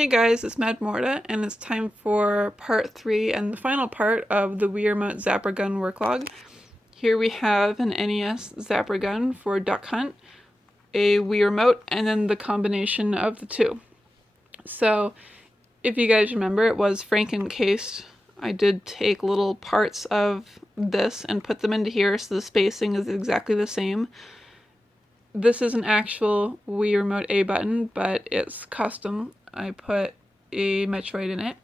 Hey guys, it's Mad Morta, and it's time for part 3 and the final part of the Wii Remote Zapper Gun worklog. Here we have an NES Zapper Gun for Duck Hunt, a Wii Remote, and then the combination of the two. So, if you guys remember, it was Franken-cased. I did take little parts of this and put them into here, so the spacing is exactly the same. This is an actual Wii Remote A button, but it's custom. I put a metroid in it.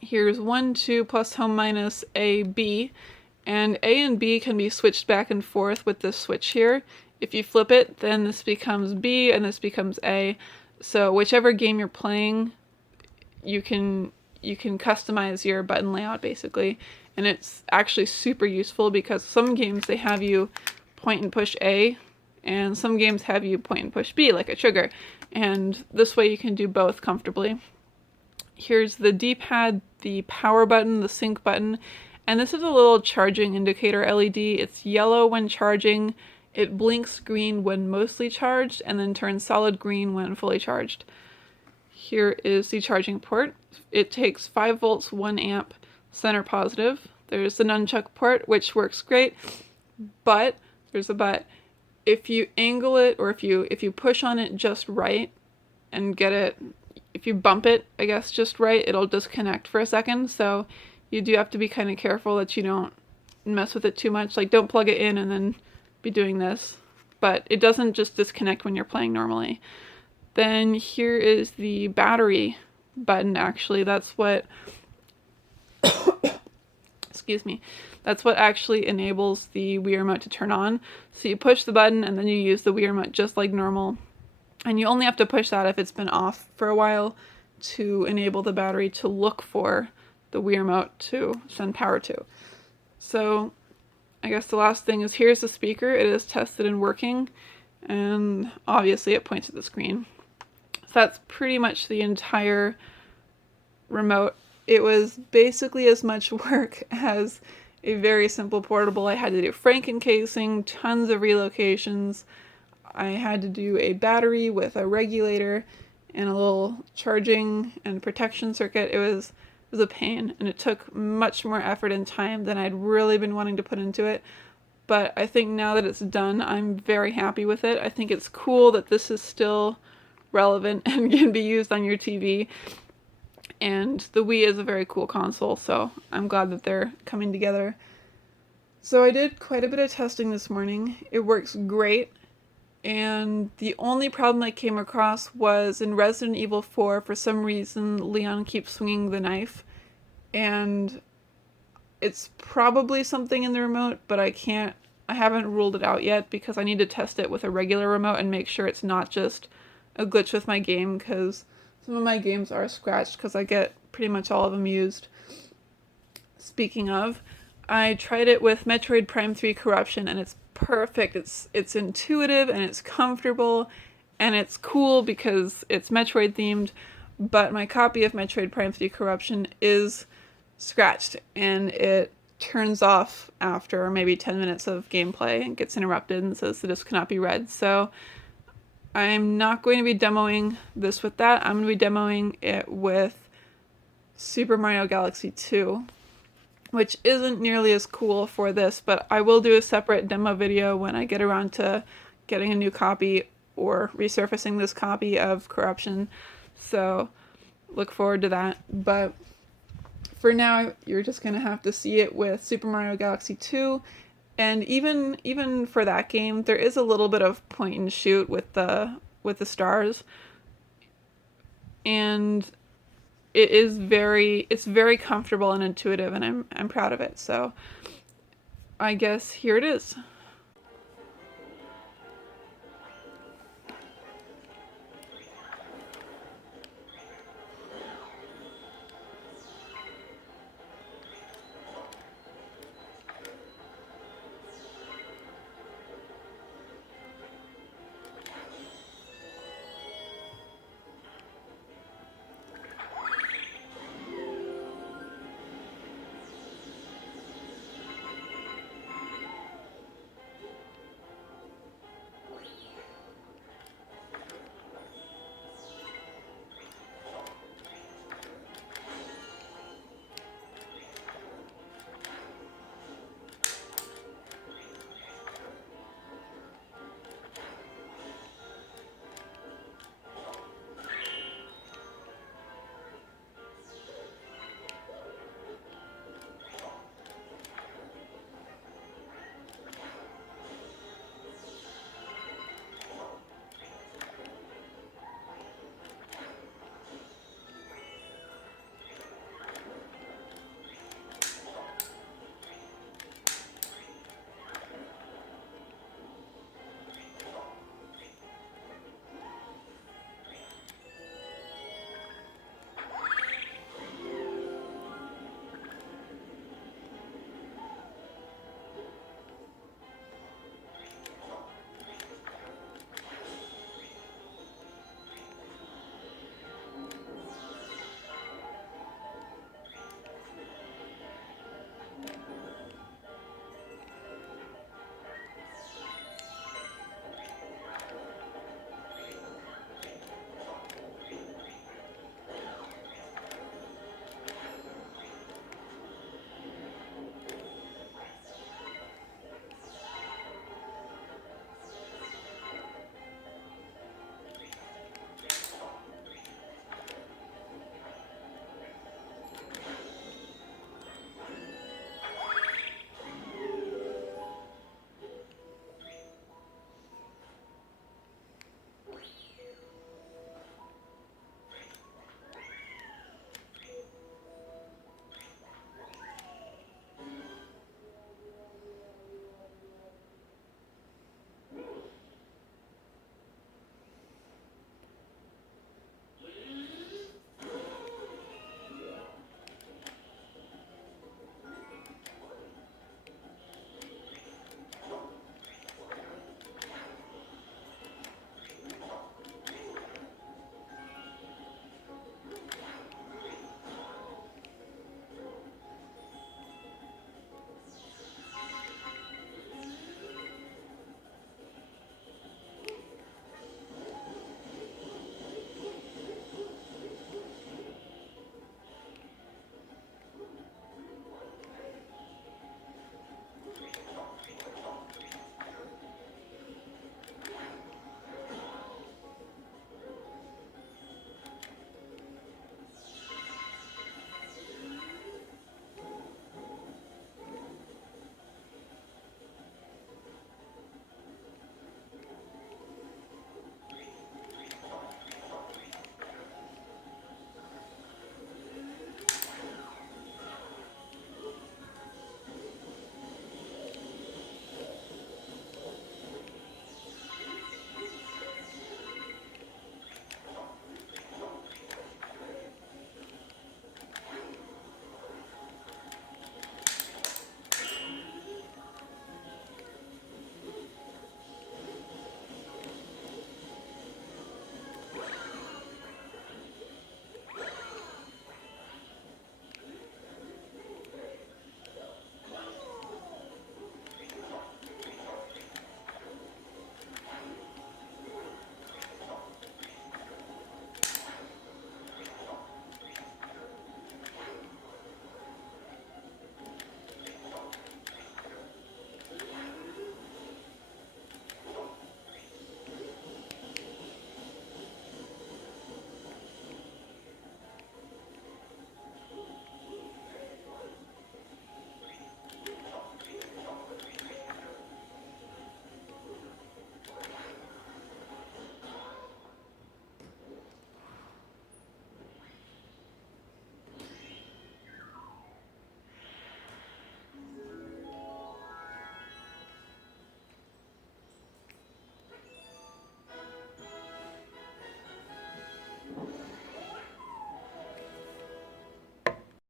Here's 1, 2, plus home minus A, B, and A and B can be switched back and forth with this switch here. If you flip it, then this becomes B and this becomes A. So whichever game you're playing, you can customize your button layout basically. And it's actually super useful because some games they have you point and push A, and some games have you point and push B, like a trigger. And this way you can do both comfortably. Here's the D-pad, the power button, the sync button, and this is a little charging indicator LED. It's yellow when charging, it blinks green when mostly charged, and then turns solid green when fully charged. Here is the charging port. It takes 5 volts, 1 amp, center positive. There's the nunchuck port, which works great, but, there's a but, if you angle it, or if you push on it just right and get it, if you bump it, I guess, just right, it'll disconnect for a second. So you do have to be kind of careful that you don't mess with it too much. Like, don't plug it in and then be doing this. But it doesn't just disconnect when you're playing normally. Then here is the battery button, actually. That's what excuse me, that's what actually enables the Wii Remote to turn on. So you push the button and then you use the Wii Remote just like normal. And you only have to push that if it's been off for a while to enable the battery to look for the Wii Remote to send power to. So I guess the last thing is, here's the speaker. It is tested and working, and obviously it points at the screen. So that's pretty much the entire remote. It was basically as much work as a very simple portable. I had to do Franken casing, tons of relocations. I had to do a battery with a regulator and a little charging and protection circuit. It was a pain, and it took much more effort and time than I'd really been wanting to put into it. But I think now that it's done, I'm very happy with it. I think it's cool that this is still relevant and can be used on your TV. And the Wii is a very cool console, so I'm glad that they're coming together. So I did quite a bit of testing this morning. It works great, and the only problem I came across was in Resident Evil 4, for some reason, Leon keeps swinging the knife, and it's probably something in the remote, but I haven't ruled it out yet because I need to test it with a regular remote and make sure it's not just a glitch with my game, because some of my games are scratched because I get pretty much all of them used. Speaking of, I tried it with Metroid Prime 3 Corruption, and it's perfect. It's intuitive, and it's comfortable, and it's cool because it's Metroid themed, but my copy of Metroid Prime 3 Corruption is scratched, and it turns off after maybe 10 minutes of gameplay and gets interrupted and says the disc cannot be read. So I'm not going to be demoing this with that. I'm going to be demoing it with Super Mario Galaxy 2, which isn't nearly as cool for this, but I will do a separate demo video when I get around to getting a new copy or resurfacing this copy of Corruption. So look forward to that. But for now, you're just going to have to see it with Super Mario Galaxy 2. And even for that game, there is a little bit of point and shoot with the stars, and it's very comfortable and intuitive, and I'm proud of it. So I guess here it is.